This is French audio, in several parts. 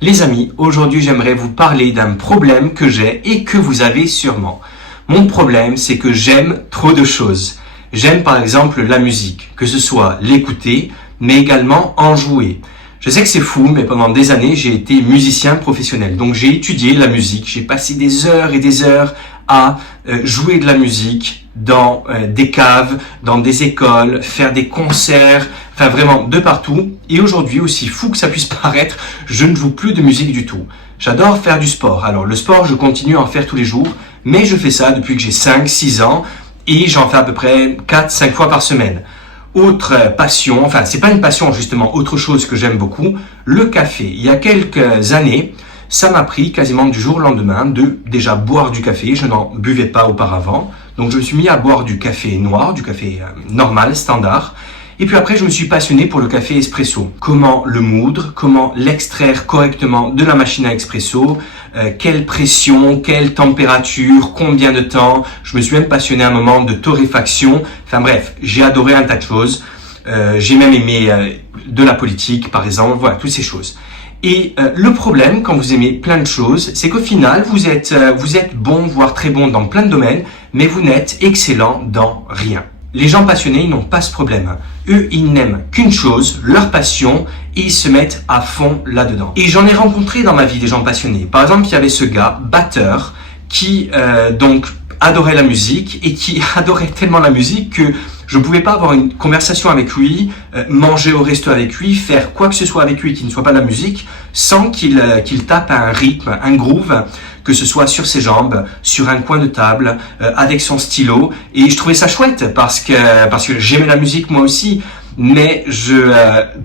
Les amis, aujourd'hui j'aimerais vous parler d'un problème que j'ai et que vous avez sûrement. Mon problème, c'est que j'aime trop de choses. J'aime par exemple la musique, que ce soit l'écouter, mais également en jouer. Je sais que c'est fou, mais pendant des années, j'ai été musicien professionnel. Donc j'ai étudié la musique, j'ai passé des heures et des heures à jouer de la musique dans des caves, dans des écoles, faire des concerts, enfin vraiment de partout. Et aujourd'hui, aussi fou que ça puisse paraître, je ne joue plus de musique du tout. J'adore faire du sport. Alors le sport, je continue à en faire tous les jours, mais je fais ça depuis que j'ai 5-6 ans et j'en fais à peu près 4-5 fois par semaine. Autre passion, enfin c'est pas une passion justement, autre chose que j'aime beaucoup, le café. Il y a quelques années, ça m'a pris quasiment du jour au lendemain de déjà boire du café. Je n'en buvais pas auparavant. Donc je me suis mis à boire du café noir, du café normal, standard. Et puis après, je me suis passionné pour le café espresso. Comment le moudre, comment l'extraire correctement de la machine à espresso, quelle pression, quelle température, combien de temps. Je me suis même passionné à un moment de torréfaction. Enfin bref, j'ai adoré un tas de choses. J'ai même aimé de la politique, par exemple. Voilà, toutes ces choses. Et le problème, quand vous aimez plein de choses, c'est qu'au final, vous êtes bon, voire très bon dans plein de domaines, mais vous n'êtes excellent dans rien. Les gens passionnés, ils n'ont pas ce problème. Eux, ils n'aiment qu'une chose, leur passion, et ils se mettent à fond là-dedans. Et j'en ai rencontré dans ma vie des gens passionnés. Par exemple, il y avait ce gars, batteur, qui donc adorait la musique et qui adorait tellement la musique que je ne pouvais pas avoir une conversation avec lui, manger au resto avec lui, faire quoi que ce soit avec lui qui ne soit pas de la musique, sans qu'il tape un rythme, un groove, que ce soit sur ses jambes, sur un coin de table, avec son stylo. Et je trouvais ça chouette parce que j'aimais la musique moi aussi. Mais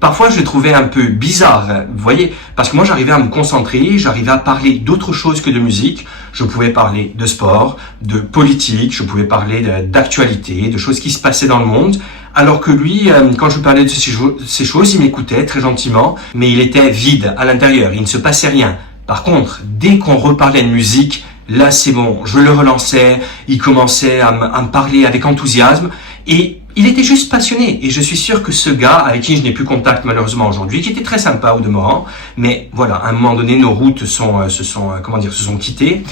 parfois je le trouvais un peu bizarre, vous voyez, parce que moi j'arrivais à me concentrer, j'arrivais à parler d'autre chose que de musique. Je pouvais parler de sport, de politique, je pouvais parler d'actualité, de choses qui se passaient dans le monde. Alors que lui, quand je parlais de ces choses, il m'écoutait très gentiment, mais il était vide à l'intérieur, il ne se passait rien. Par contre, dès qu'on reparlait de musique, là c'est bon, je le relançais, il commençait à me parler avec enthousiasme et il était juste passionné. Et je suis sûr que ce gars, avec qui je n'ai plus contact malheureusement aujourd'hui, qui était très sympa au demeurant, mais voilà, à un moment donné, nos routes se sont quittées.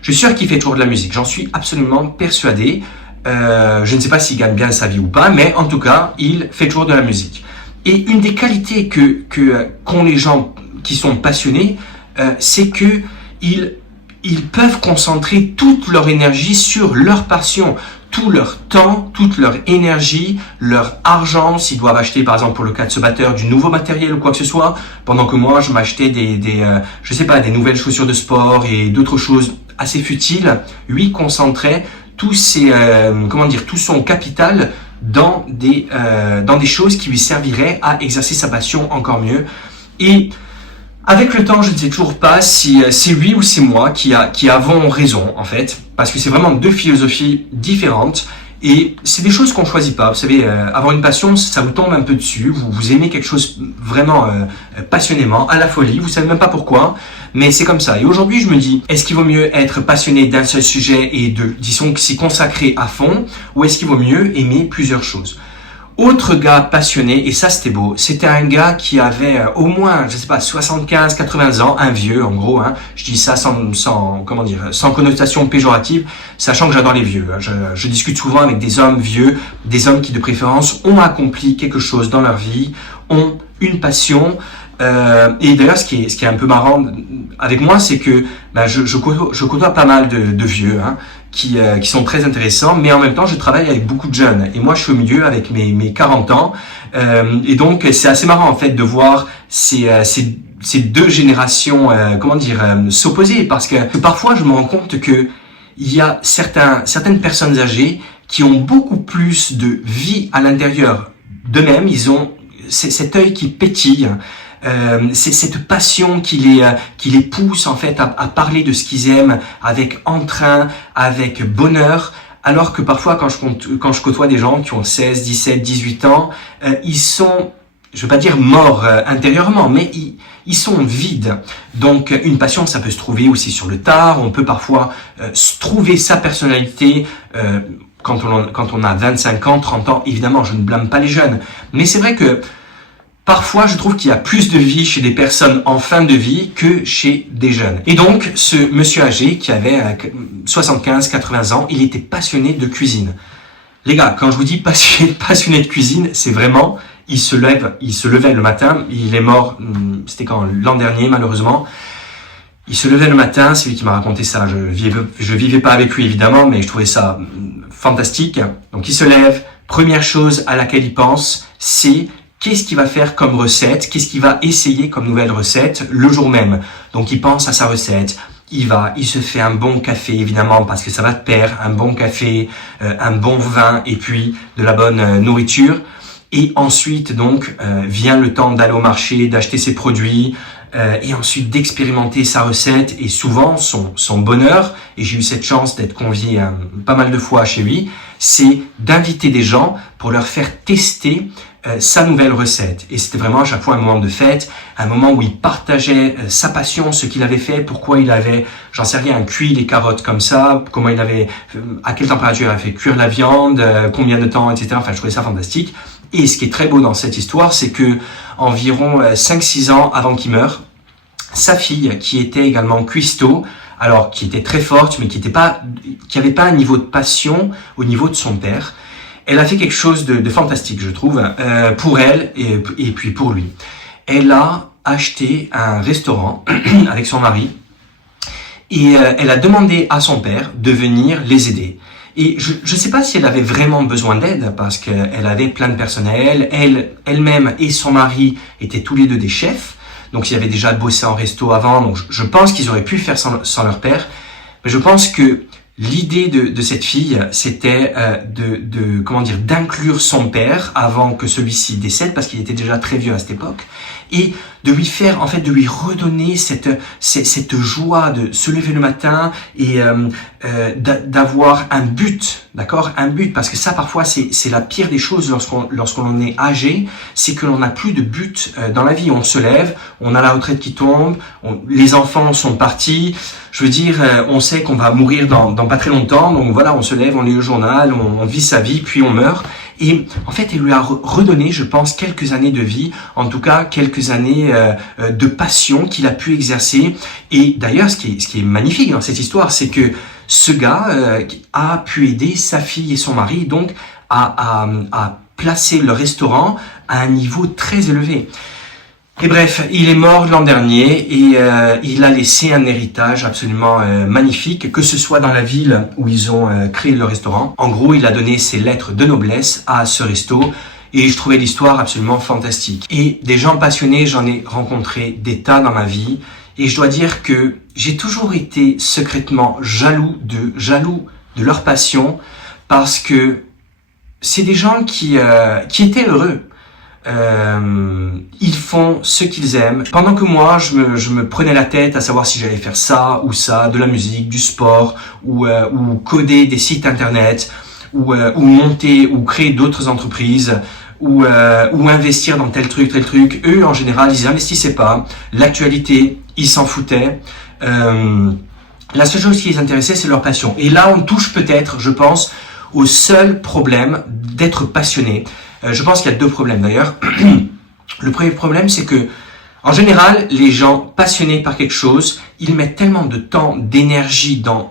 Je suis sûr qu'il fait toujours de la musique, j'en suis absolument persuadé. Je ne sais pas s'il gagne bien sa vie ou pas, mais en tout cas, il fait toujours de la musique. Et une des qualités qu'ont les gens qui sont passionnés, c'est que ils peuvent concentrer toute leur énergie sur leur passion, tout leur temps, toute leur énergie, leur argent, s'ils doivent acheter par exemple pour le cas de ce batteur du nouveau matériel ou quoi que ce soit, pendant que moi je m'achetais des nouvelles chaussures de sport et d'autres choses assez futiles, lui concentrait tout son capital dans des choses qui lui serviraient à exercer sa passion encore mieux. Et avec le temps, je ne sais toujours pas si c'est lui ou c'est moi qui avons raison, en fait, parce que c'est vraiment deux philosophies différentes et c'est des choses qu'on choisit pas. Vous savez, avoir une passion, ça vous tombe un peu dessus, vous aimez quelque chose vraiment passionnément, à la folie, vous savez même pas pourquoi, mais c'est comme ça. Et aujourd'hui, je me dis, est-ce qu'il vaut mieux être passionné d'un seul sujet et disons, s'y consacrer à fond, ou est-ce qu'il vaut mieux aimer plusieurs choses ? Autre gars passionné, et ça c'était beau, c'était un gars qui avait au moins, 75-80 ans, un vieux en gros, je dis ça sans connotation péjorative, sachant que j'adore les vieux. Je discute souvent avec des hommes vieux, des hommes qui de préférence ont accompli quelque chose dans leur vie, ont une passion, et d'ailleurs ce qui est un peu marrant avec moi, c'est que je côtoie pas mal de vieux, qui sont très intéressants, mais en même temps je travaille avec beaucoup de jeunes et moi je suis au milieu avec mes 40 ans et donc c'est assez marrant en fait de voir ces deux générations s'opposer, parce que parfois je me rends compte que il y a certaines personnes âgées qui ont beaucoup plus de vie à l'intérieur d'eux-mêmes, ils ont cet œil qui pétille, c'est cette passion qui les pousse en fait à parler de ce qu'ils aiment avec entrain, avec bonheur, alors que parfois quand je côtoie des gens qui ont 16, 17, 18 ans, ils sont, je veux pas dire morts intérieurement, mais ils sont vides. Donc une passion, ça peut se trouver aussi sur le tard, on peut parfois trouver sa personnalité quand on a 25 ans, 30 ans, évidemment je ne blâme pas les jeunes, mais c'est vrai que Parfois, je trouve qu'il y a plus de vie chez des personnes en fin de vie que chez des jeunes. Et donc, ce monsieur âgé qui avait 75-80 ans, il était passionné de cuisine. Les gars, quand je vous dis passionné de cuisine, c'est vraiment, il se levait le matin, il est mort, c'était quand, l'an dernier malheureusement. Il se levait le matin, c'est lui qui m'a raconté ça, je vivais pas avec lui évidemment, mais je trouvais ça fantastique. Donc il se lève, première chose à laquelle il pense, c'est qu'est-ce qu'il va faire comme recette, qu'est-ce qu'il va essayer comme nouvelle recette le jour même. Donc il pense à sa recette. Il se fait un bon café évidemment parce que ça va de pair, un bon café, un bon vin et puis de la bonne nourriture. Et ensuite donc vient le temps d'aller au marché, d'acheter ses produits et ensuite d'expérimenter sa recette et souvent son bonheur. Et j'ai eu cette chance d'être convié pas mal de fois chez lui, c'est d'inviter des gens pour leur faire tester sa nouvelle recette. Et c'était vraiment à chaque fois un moment de fête, un moment où il partageait sa passion, ce qu'il avait fait, pourquoi il avait, j'en sais rien, cuit les carottes comme ça, comment il avait, à quelle température il avait fait cuire la viande, combien de temps, etc. Enfin, je trouvais ça fantastique. Et ce qui est très beau dans cette histoire, c'est que environ 5-6 ans avant qu'il meure, sa fille, qui était également cuistot, alors qui était très forte, mais qui avait pas un niveau de passion au niveau de son père, elle a fait quelque chose de fantastique, je trouve, pour elle et puis pour lui. Elle a acheté un restaurant avec son mari et elle a demandé à son père de venir les aider. Et je ne sais pas si elle avait vraiment besoin d'aide parce qu'elle avait plein de personnel. Elle-même et son mari étaient tous les deux des chefs. Donc ils avaient déjà bossé en resto avant. Donc je pense qu'ils auraient pu faire sans leur père. Mais je pense que l'idée de cette fille, c'était d'inclure son père avant que celui-ci décède, parce qu'il était déjà très vieux à cette époque, et de lui faire, en fait, de lui redonner cette joie de se lever le matin et d'avoir un but, d'accord, un but, parce que ça, parfois, c'est la pire des choses lorsqu'on est âgé, c'est que l'on n'a plus de but dans la vie. On se lève, on a la retraite qui tombe, les enfants sont partis. Je veux dire, on sait qu'on va mourir dans pas très longtemps, donc voilà, on se lève, on lit le journal, on vit sa vie, puis on meurt. Et en fait, elle lui a redonné, je pense, quelques années de vie, en tout cas quelques années de passion qu'il a pu exercer. Et d'ailleurs, ce qui est magnifique dans cette histoire, c'est que ce gars a pu aider sa fille et son mari, donc à placer le restaurant à un niveau très élevé. Et bref, il est mort l'an dernier et il a laissé un héritage absolument magnifique, que ce soit dans la ville où ils ont créé le restaurant. En gros, il a donné ses lettres de noblesse à ce resto et je trouvais l'histoire absolument fantastique. Et des gens passionnés, j'en ai rencontré des tas dans ma vie et je dois dire que j'ai toujours été secrètement jaloux de leur passion parce que c'est des gens qui étaient heureux. Ils font ce qu'ils aiment. Pendant que moi, je me prenais la tête à savoir si j'allais faire ça ou ça, de la musique, du sport, ou coder des sites internet, ou monter ou créer d'autres entreprises, ou investir dans tel truc. Eux, en général, ils investissaient pas. L'actualité, ils s'en foutaient. La seule chose qui les intéressait, c'est leur passion. Et là, on touche peut-être, je pense, au seul problème d'être passionné. Je pense qu'il y a deux problèmes d'ailleurs. Le premier problème, c'est que, en général, les gens passionnés par quelque chose, ils mettent tellement de temps, d'énergie dans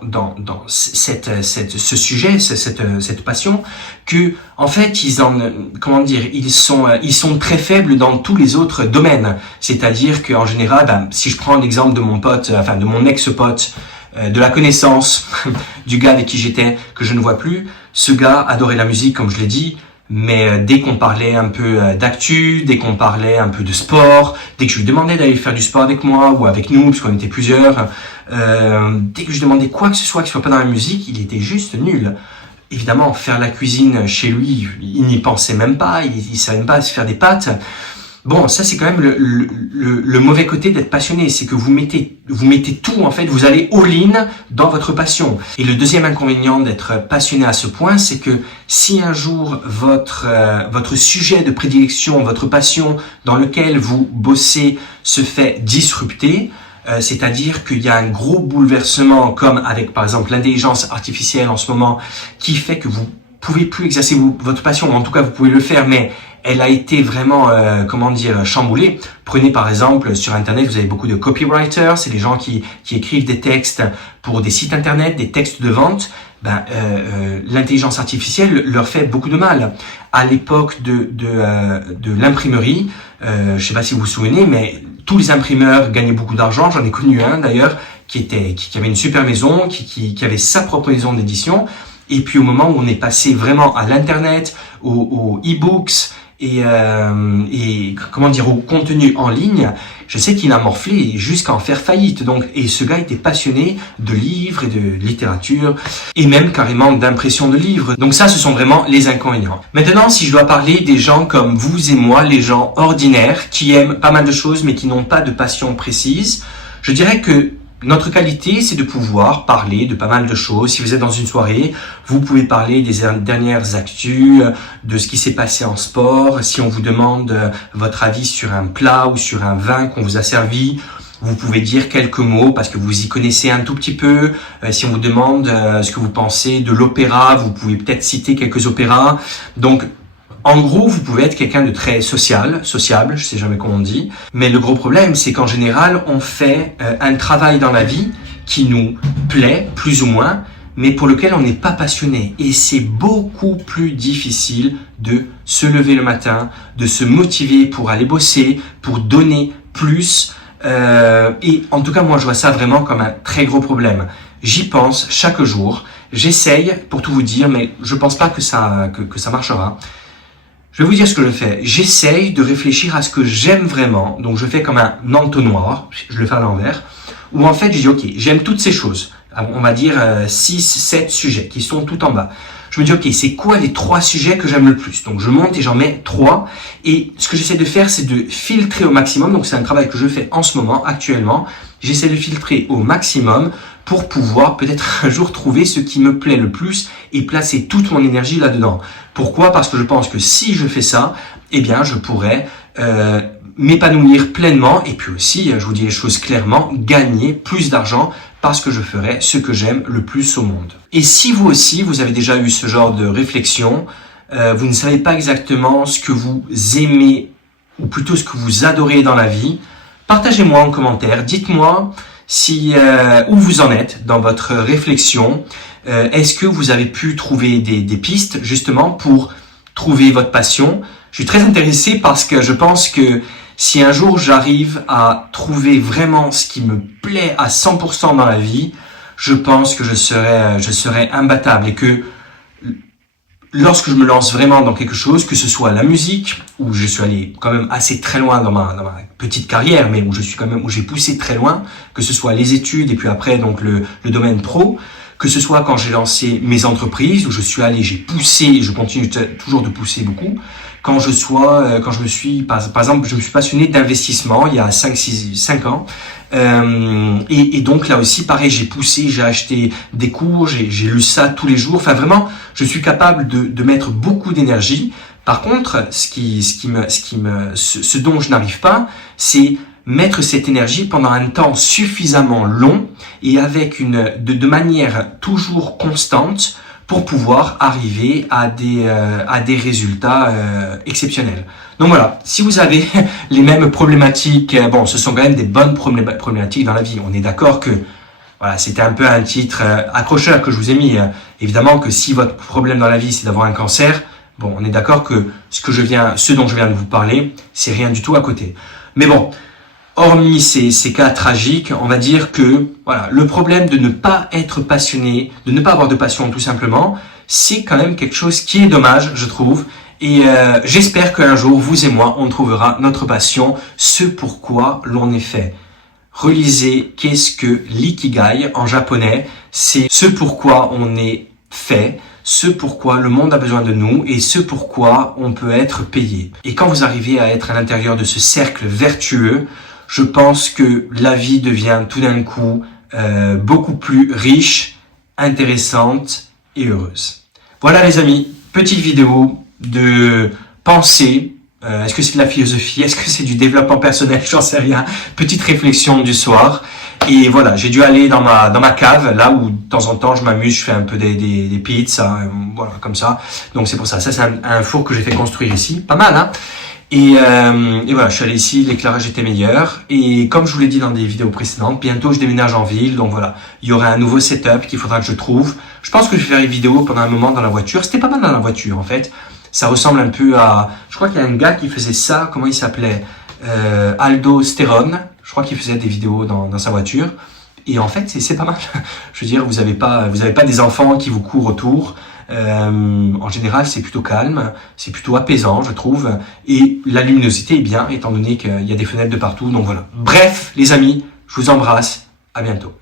ce sujet, cette passion, que, en fait, ils sont très faibles dans tous les autres domaines. C'est-à-dire qu'en général, si je prends l'exemple de de mon ex-pote, de la connaissance du gars avec qui j'étais, que je ne vois plus, ce gars adorait la musique, comme je l'ai dit. Mais dès qu'on parlait un peu d'actu, dès qu'on parlait un peu de sport, dès que je lui demandais d'aller faire du sport avec moi ou avec nous, parce qu'on était plusieurs, dès que je demandais quoi que ce soit qui soit pas dans la musique, il était juste nul. Évidemment, faire la cuisine chez lui, il n'y pensait même pas, il savait même pas se faire des pâtes. Bon, ça c'est quand même le mauvais côté d'être passionné, c'est que vous mettez tout, en fait, vous allez all-in dans votre passion. Et le deuxième inconvénient d'être passionné à ce point, c'est que si un jour votre sujet de prédilection, votre passion dans lequel vous bossez se fait disrupter, c'est-à-dire qu'il y a un gros bouleversement, comme avec par exemple l'intelligence artificielle en ce moment, qui fait que vous pouvez plus exercer votre passion, en tout cas vous pouvez le faire, mais elle a été vraiment, chamboulée. Prenez par exemple, sur Internet, vous avez beaucoup de copywriters, c'est les gens qui écrivent des textes pour des sites Internet, des textes de vente. L'intelligence artificielle leur fait beaucoup de mal. À l'époque de l'imprimerie, je sais pas si vous vous souvenez, mais tous les imprimeurs gagnaient beaucoup d'argent. J'en ai connu un d'ailleurs qui avait une super maison, qui avait sa propre maison d'édition. Et puis au moment où on est passé vraiment à l'internet, aux e-books et au contenu en ligne, je sais qu'il a morflé jusqu'à en faire faillite. Et ce gars était passionné de livres et de littérature et même carrément d'impression de livres. Donc ça, ce sont vraiment les inconvénients. Maintenant, si je dois parler des gens comme vous et moi, les gens ordinaires qui aiment pas mal de choses mais qui n'ont pas de passion précise, je dirais que notre qualité, c'est de pouvoir parler de pas mal de choses. Si vous êtes dans une soirée, vous pouvez parler des dernières actus, de ce qui s'est passé en sport. Si on vous demande votre avis sur un plat ou sur un vin qu'on vous a servi, vous pouvez dire quelques mots parce que vous y connaissez un tout petit peu. Si on vous demande ce que vous pensez de l'opéra, vous pouvez peut-être citer quelques opéras. Donc, en gros, vous pouvez être quelqu'un de très sociable, je sais jamais comment on dit. Mais le gros problème, c'est qu'en général, on fait un travail dans la vie qui nous plaît, plus ou moins, mais pour lequel on n'est pas passionné. Et c'est beaucoup plus difficile de se lever le matin, de se motiver pour aller bosser, pour donner plus. Et en tout cas, moi, je vois ça vraiment comme un très gros problème. J'y pense chaque jour. J'essaye, pour tout vous dire, mais je pense pas que ça marchera. Je vais vous dire ce que je fais. J'essaye de réfléchir à ce que j'aime vraiment. Donc, je fais comme un entonnoir. Je le fais à l'envers. Où en fait, je dis, OK, j'aime toutes ces choses. On va dire 6, 7 sujets qui sont tout en bas. Je me dis, OK, c'est quoi les 3 sujets que j'aime le plus? Donc, je monte et j'en mets 3. Et ce que j'essaie de faire, c'est de filtrer au maximum. Donc, c'est un travail que je fais en ce moment, actuellement. J'essaie de filtrer au maximum pour pouvoir peut-être un jour trouver ce qui me plaît le plus et placer toute mon énergie là-dedans. Pourquoi? Parce que je pense que si je fais ça, eh bien, je pourrais m'épanouir pleinement et puis aussi, je vous dis les choses clairement, gagner plus d'argent parce que je ferai ce que j'aime le plus au monde. Et si vous aussi, vous avez déjà eu ce genre de réflexion, vous ne savez pas exactement ce que vous aimez ou plutôt ce que vous adorez dans la vie, partagez-moi en commentaire, dites-moi où vous en êtes dans votre réflexion. Est-ce que vous avez pu trouver des pistes justement pour trouver votre passion? Je suis très intéressé parce que je pense que si un jour j'arrive à trouver vraiment ce qui me plaît à 100% dans la vie, je pense que je serai imbattable et que lorsque je me lance vraiment dans quelque chose, que ce soit la musique, où je suis allé quand même assez très loin dans ma petite carrière, mais où j'ai poussé très loin, que ce soit les études et puis après donc le domaine pro, que ce soit quand j'ai lancé mes entreprises, où j'ai poussé et je continue toujours de pousser beaucoup, quand je me suis, par exemple, je me suis passionné d'investissement il y a 5 ans, et donc là aussi, pareil, j'ai poussé, j'ai acheté des cours, j'ai lu ça tous les jours. Enfin, vraiment, je suis capable de mettre beaucoup d'énergie. Par contre, ce dont je n'arrive pas, c'est mettre cette énergie pendant un temps suffisamment long et avec de manière toujours constante pour pouvoir arriver à des résultats exceptionnels. Donc voilà, si vous avez les mêmes problématiques, bon, ce sont quand même des bonnes problématiques dans la vie. On est d'accord que voilà, c'était un peu un titre accrocheur que je vous ai mis. Évidemment que si votre problème dans la vie, c'est d'avoir un cancer, bon, on est d'accord que ce dont je viens de vous parler, c'est rien du tout à côté. Mais bon, hormis ces cas tragiques, on va dire que voilà, le problème de ne pas être passionné, de ne pas avoir de passion tout simplement, c'est quand même quelque chose qui est dommage, je trouve. Et j'espère qu'un jour, vous et moi, on trouvera notre passion, ce pourquoi l'on est fait. Relisez qu'est-ce que l'ikigai en japonais, c'est ce pourquoi on est fait, ce pourquoi le monde a besoin de nous et ce pourquoi on peut être payé. Et quand vous arrivez à être à l'intérieur de ce cercle vertueux, je pense que la vie devient tout d'un coup beaucoup plus riche, intéressante et heureuse. Voilà les amis, petite vidéo de pensée. Est-ce que c'est de la philosophie? Est-ce que c'est du développement personnel? J'en sais rien. Petite réflexion du soir. Et voilà, j'ai dû aller dans ma cave, là où de temps en temps je m'amuse, je fais un peu des pizzas, voilà, comme ça. Donc c'est pour ça. Ça c'est un four que j'ai fait construire ici, pas mal, hein. Et voilà, je suis allé ici, l'éclairage était meilleur. Et comme je vous l'ai dit dans des vidéos précédentes, bientôt je déménage en ville, donc voilà, il y aura un nouveau setup qu'il faudra que je trouve. Je pense que je vais faire une vidéo pendant un moment dans la voiture. C'était pas mal dans la voiture en fait. Ça ressemble un peu à, je crois qu'il y a un gars qui faisait ça, comment il s'appelait, Aldo Sterone. Je crois qu'il faisait des vidéos dans sa voiture. Et en fait, c'est pas mal. Je veux dire, vous avez pas des enfants qui vous courent autour. En général, c'est plutôt calme, c'est plutôt apaisant, je trouve. Et la luminosité est bien, étant donné qu'il y a des fenêtres de partout. Donc voilà. Bref, les amis, je vous embrasse. À bientôt.